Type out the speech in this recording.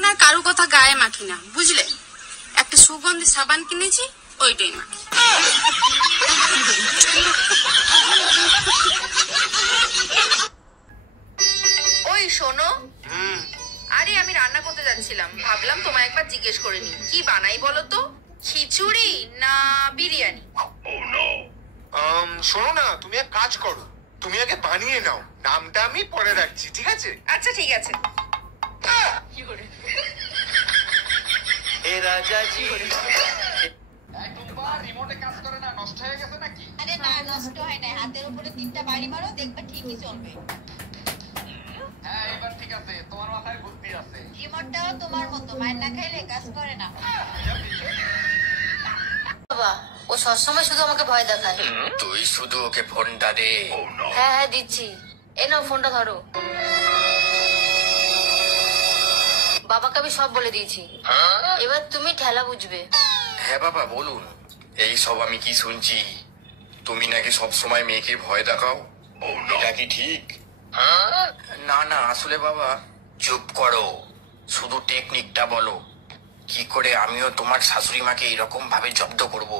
এখন আর কারো কথা গায়ে মাখি না, বুঝলে? একটা সুগন্ধি সাবান কিনেছি, ওইটাই মাখি। ওই শোনো, আরে আমি রান্না করতে যাচ্ছিলাম, ভাবলাম তোমায় একবার জিজ্ঞেস করে নি কি বানাই বলো তো, খিচুড়ি না বিরিয়ানি? শোনো না, তুমি এক কাজ করো, তুমি আগে বানিয়ে নাও, নামটা আমি পরে রাখছি, ঠিক আছে? আচ্ছা ঠিক আছে। রিমোটে কাজ করে না, নষ্ট হয়ে গেছে নাকি? আরে না, নষ্ট হয় না। হাতের উপরে 3টা বাড়ি মারো, দেখবে ঠিকই চলবে। হ্যাঁ এবার ঠিক আছে, তোমার মাথায় বুদ্ধি আছে। রিমোটটাও তোমার মতো, মায়ের না খাইলে কাজ করে না। বাবা, ও সবসময় শুধু আমাকে ভয় দেখায়। তুই শুধু ওকে ফোনটা দে। হ্যাঁ হ্যাঁ দিচ্ছি। এ নাও ফোনটা ধরো। বাবাকে আমি সব বলে দিয়েছি, এবার তুমি ঠেলা বুঝবে। হ্যাঁ বাবা বলুন। এই সব আমি কি শুনছি? তুমি নাকি সব সময় মেয়েকে ভয় দেখাও, এটা কি ঠিক? না না, আসলে বাবা চুপ করো, শুধু টেকনিকটা বলো, কি করে আমিও তোমার শাশুড়ি মাকে এরকম ভাবে জব্দ করবো।